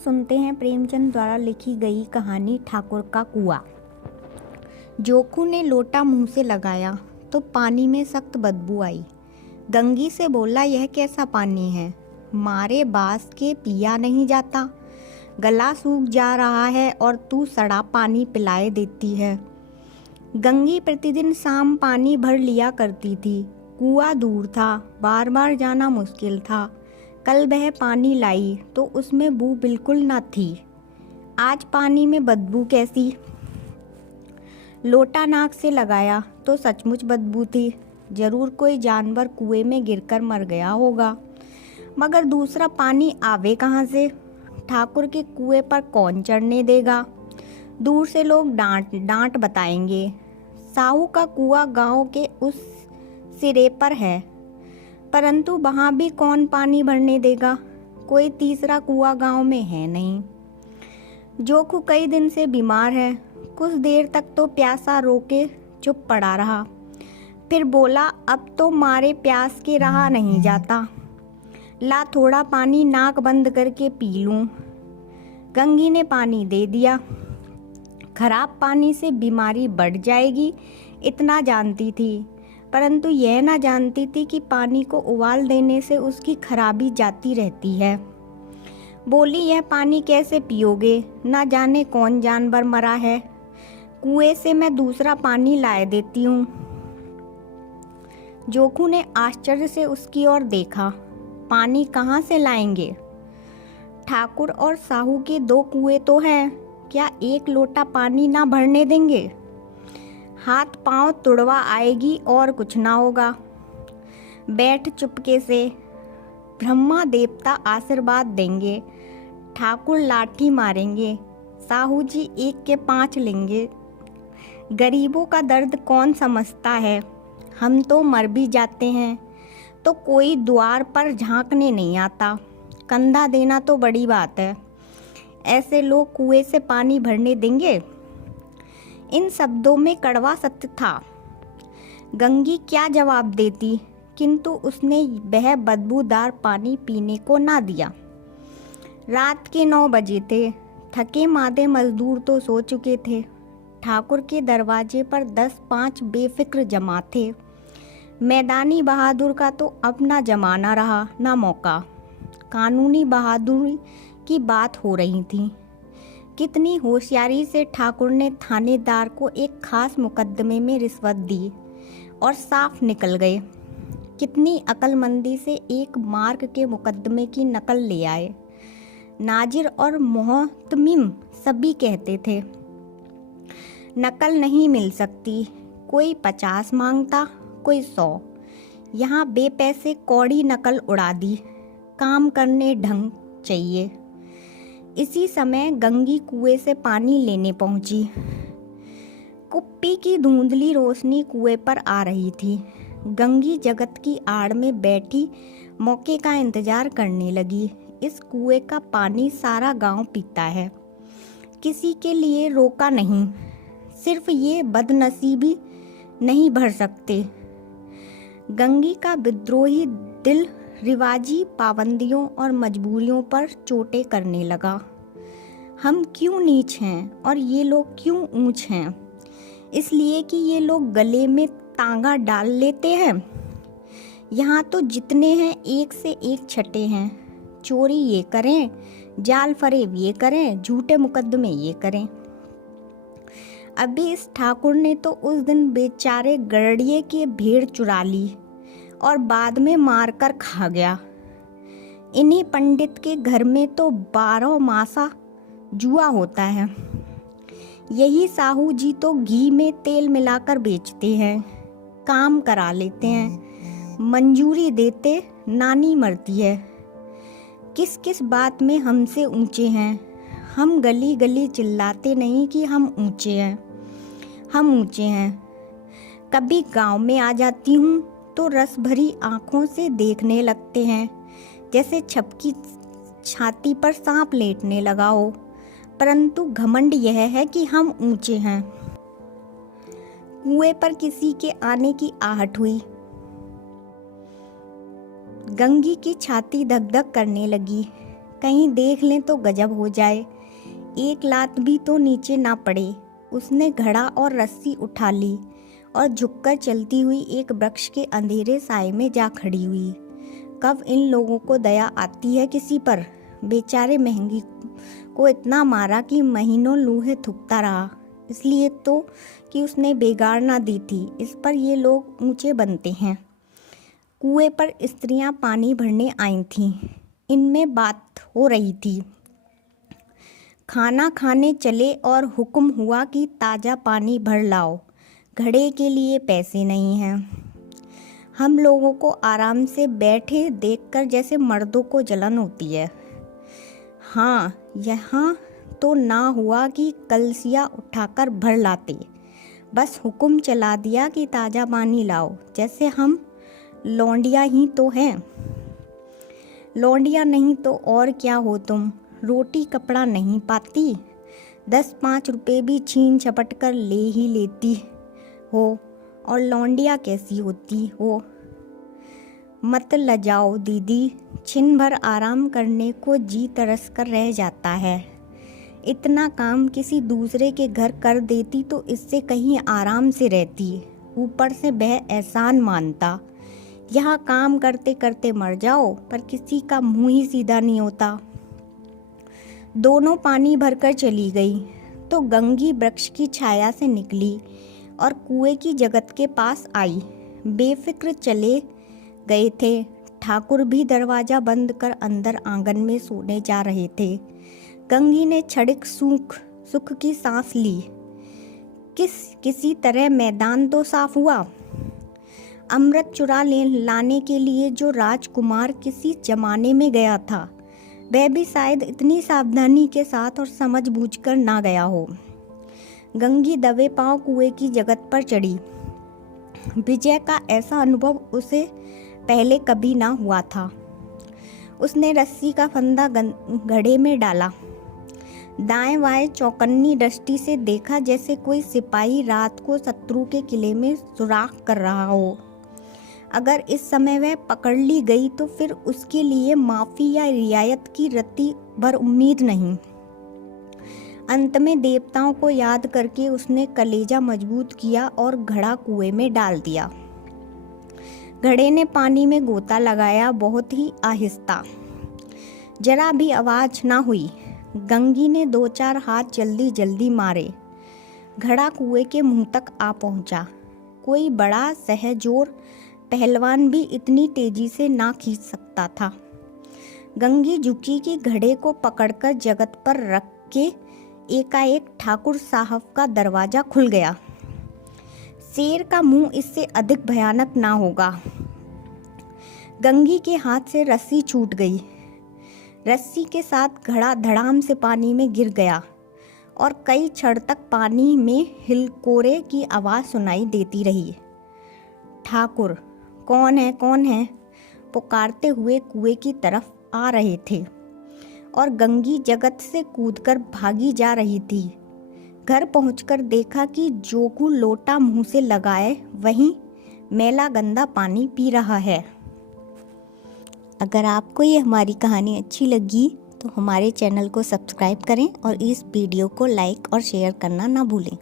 सुनते हैं प्रेमचंद द्वारा लिखी गई कहानी ठाकुर का कुआं। जोखू ने लोटा मुंह से लगाया तो पानी में सख्त बदबू आई। गंगी से बोला, यह कैसा पानी है, मारे बास के पिया नहीं जाता। गला सूख जा रहा है और तू सड़ा पानी पिलाए देती है। गंगी प्रतिदिन शाम पानी भर लिया करती थी। कुआं दूर था, बार बार जाना मुश्किल था। कल वह पानी लाई तो उसमें बू बिल्कुल न थी। आज पानी में बदबू कैसी। लोटा नाक से लगाया तो सचमुच बदबू थी। जरूर कोई जानवर कुएं में गिरकर मर गया होगा, मगर दूसरा पानी आवे कहाँ से। ठाकुर के कुएं पर कौन चढ़ने देगा। दूर से लोग डांट बताएंगे। साहू का कुआं गांव के उस सिरे पर है, परंतु वहाँ भी कौन पानी भरने देगा। कोई तीसरा कुआं गांव में है नहीं। जोखू कई दिन से बीमार है। कुछ देर तक तो प्यासा रोके चुप पड़ा रहा, फिर बोला, अब तो मारे प्यास के रहा नहीं जाता। ला थोड़ा पानी नाक बंद करके पी लूं। गंगी ने पानी दे दिया। खराब पानी से बीमारी बढ़ जाएगी इतना जानती थी, परंतु यह ना जानती थी कि पानी को उबाल देने से उसकी खराबी जाती रहती है। बोली, यह पानी कैसे पियोगे, ना जाने कौन जानवर मरा है। कुएं से मैं दूसरा पानी लाए देती हूँ। जोखू ने आश्चर्य से उसकी ओर देखा। पानी कहाँ से लाएंगे। ठाकुर और साहू के 2 कुएं तो हैं, क्या एक लोटा पानी ना भरने देंगे। हाथ पांव तुड़वा आएगी और कुछ ना होगा। बैठ चुपके से, ब्रह्मा देवता आशीर्वाद देंगे। ठाकुर लाठी मारेंगे, साहू जी 1 के 5 लेंगे। गरीबों का दर्द कौन समझता है। हम तो मर भी जाते हैं तो कोई द्वार पर झांकने नहीं आता। कंधा देना तो बड़ी बात है। ऐसे लोग कुएं से पानी भरने देंगे। इन शब्दों में कड़वा सत्य था। गंगी क्या जवाब देती, किंतु उसने वह बदबूदार पानी पीने को ना दिया। रात के 9 बजे थे। थके मादे मजदूर तो सो चुके थे। ठाकुर के दरवाजे पर 10-5 बेफिक्र जमा थे। मैदानी बहादुर का तो अपना जमाना रहा ना मौका। कानूनी बहादुरी की बात हो रही थी। कितनी होशियारी से ठाकुर ने थानेदार को एक खास मुकदमे में रिश्वत दी और साफ निकल गए। कितनी अक्लमंदी से एक मार्क के मुकदमे की नकल ले आए। नाजिर और मोहतमिम सभी कहते थे, नकल नहीं मिल सकती। कोई 50 मांगता, कोई 100। यहाँ बेपैसे कौड़ी नकल उड़ा दी। काम करने ढंग चाहिए। इसी समय गंगी कुएं से पानी लेने पहुंची। कुप्पी की धुंधली रोशनी कुएं पर आ रही थी। गंगी जगत की आड़ में बैठी मौके का इंतजार करने लगी। इस कुएं का पानी सारा गांव पीता है, किसी के लिए रोका नहीं। सिर्फ ये बदनसीबी नहीं भर सकते। गंगी का विद्रोही दिल रिवाजी पाबंदियों और मजबूरियों पर चोटें करने लगा। हम क्यों नीच हैं और ये लोग क्यों ऊंच हैं। इसलिए कि ये लोग गले में तांगा डाल लेते हैं। यहाँ तो जितने हैं एक से एक छठे हैं। चोरी ये करें, जाल फरेब ये करें, झूठे मुकदमे ये करें। अभी इस ठाकुर ने तो उस दिन बेचारे गड़िए की भेड़ चुरा ली और बाद में मारकर खा गया। इन्हीं पंडित के घर में तो 12 मासा जुआ होता है। यही साहू जी तो घी में तेल मिलाकर बेचते हैं, काम करा लेते हैं, मंजूरी देते नानी मरती है। किस किस बात में हमसे ऊंचे हैं। हम गली गली चिल्लाते नहीं कि हम ऊंचे हैं, हम ऊंचे हैं। कभी गांव में आ जाती हूँ तो रस भरी आँखों से देखने लगते हैं, जैसे छपकी छाती पर सांप लेटने लगा हो। परंतु घमंड यह है कि हम ऊंचे हैं। कुएं पर किसी के आने की आहट हुई। गंगी की छाती धक धक करने लगी। कहीं देख लें तो गजब हो जाए, एक लात भी तो नीचे ना पड़े। उसने घड़ा और रस्सी उठा ली और झुककर चलती हुई एक वृक्ष के अंधेरे साए में जा खड़ी हुई। कब इन लोगों को दया आती है किसी पर। बेचारे महंगी को इतना मारा कि महीनों लूहे थूकता रहा, इसलिए तो कि उसने बेगार ना दी थी। इस पर ये लोग ऊंचे बनते हैं। कुएं पर स्त्रियां पानी भरने आई थीं। इनमें बात हो रही थी। खाना खाने चले और हुक्म हुआ कि ताज़ा पानी भर लाओ, घड़े के लिए पैसे नहीं हैं। हम लोगों को आराम से बैठे देखकर जैसे मर्दों को जलन होती है। हाँ, यहाँ तो ना हुआ कि कलसिया उठाकर भर लाते, बस हुक्म चला दिया कि ताज़ा पानी लाओ, जैसे हम लौंडिया ही तो हैं। लौंडिया नहीं तो और क्या हो तुम, रोटी कपड़ा नहीं पाती, 10-5 रुपये भी छीन झपट कर ले ही लेती हो, और लौंडिया कैसी होती हो। मत लजाओ दीदी, छिन भर आराम करने को जी तरस कर रह जाता है। इतना काम किसी दूसरे के घर कर देती तो इससे कहीं आराम से रहती, ऊपर से वह एहसान मानता। यहाँ काम करते करते मर जाओ, पर किसी का मुंह ही सीधा नहीं होता। दोनों पानी भरकर चली गई तो गंगी वृक्ष की छाया से निकली और कुएं की जगत के पास आई। बेफिक्र चले गए थे। ठाकुर भी दरवाजा बंद कर अंदर आंगन में सोने जा रहे थे। गंगी ने क्षणिक सुख की सांस ली। किसी तरह मैदान तो साफ हुआ। अमृत चुरा लाने के लिए जो राजकुमार किसी जमाने में गया था, वह भी शायद इतनी सावधानी के साथ और समझ बूझकर ना गया हो। गंगी दबे पांव कुएं की जगत पर चढ़ी। विजय का ऐसा अनुभव उसे पहले कभी ना हुआ था। उसने रस्सी का फंदा घड़े में डाला, दाएं बाएं चौकन्नी दृष्टि से देखा, जैसे कोई सिपाही रात को शत्रु के किले में सुराख कर रहा हो। अगर इस समय वह पकड़ ली गई तो फिर उसके लिए माफ़ी या रियायत की रत्ती भर उम्मीद नहीं। अंत में देवताओं को याद करके उसने कलेजा मजबूत किया और घड़ा कुएं में डाल दिया। घड़े ने पानी में गोता लगाया, बहुत ही आहिस्ता, जरा भी आवाज ना हुई। गंगी ने 2-4 हाथ जल्दी जल्दी मारे। घड़ा कुएं के मुंह तक आ पहुंचा। कोई बड़ा सहजोर पहलवान भी इतनी तेजी से ना खींच सकता था। गंगी झुकी कि घड़े को पकड़कर जगत पर रख के एकाएक ठाकुर साहब का दरवाजा खुल गया। शेर का मुंह इससे अधिक भयानक ना होगा। गंगी के हाथ से रस्सी छूट गई। रस्सी के साथ घड़ा धड़ाम से पानी में गिर गया और कई क्षण तक पानी में हिलकोरे की आवाज़ सुनाई देती रही। ठाकुर, कौन है कौन है, पुकारते हुए कुएं की तरफ आ रहे थे और गंगी जगत से कूदकर भागी जा रही थी। घर पहुंचकर देखा कि जोगू लोटा मुंह से लगाए वहीं मैला गंदा पानी पी रहा है। अगर आपको ये हमारी कहानी अच्छी लगी तो हमारे चैनल को सब्सक्राइब करें और इस वीडियो को लाइक और शेयर करना ना भूलें।